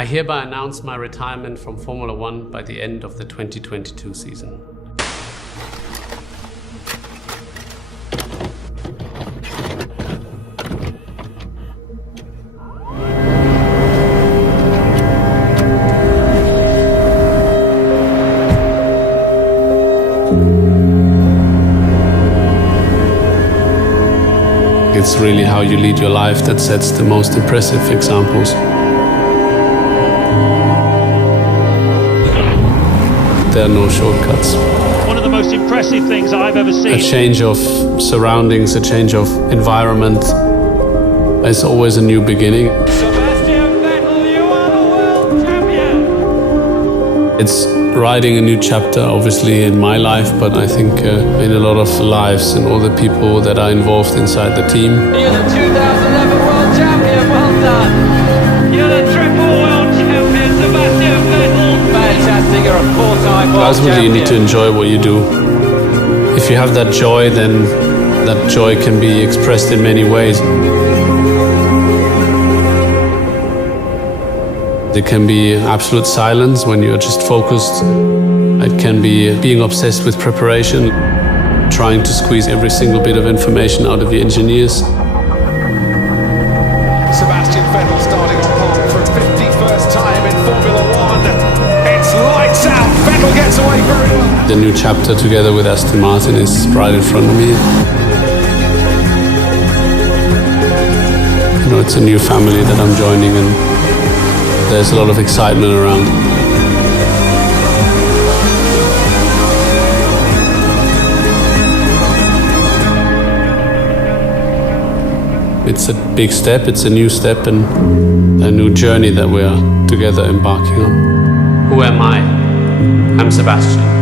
I hereby announce my retirement from Formula One by the end of the 2022 season. It's really how you lead your life that sets the most impressive examples. There are no shortcuts. One of the most impressive things I've ever seen. A change of surroundings, a change of environment is always a new beginning. Sebastian Vettel, you are the world champion! It's writing a new chapter, obviously, in my life, but I think in a lot of lives and all the people that are involved inside the team. You're the 2011 world champion, well done! You're the triple world champion, Sebastian Vettel! Fantastic, you're a four-time world Ultimately, champion. you need to enjoy what you do. If you have that joy, then that joy can be expressed in many ways. It can be absolute silence when you're just focused. It can be being obsessed with preparation, trying to squeeze every single bit of information out of the engineers. Sebastian Vettel starting on pole for 51st time in Formula One. It's lights out. Vettel gets away very well. The new chapter together with Aston Martin is right in front of me. You know, it's a new family that I'm joining, and there's a lot of excitement around. It's a big step, it's a new step and a new journey that we are together embarking on. Who am I? I'm Sebastian.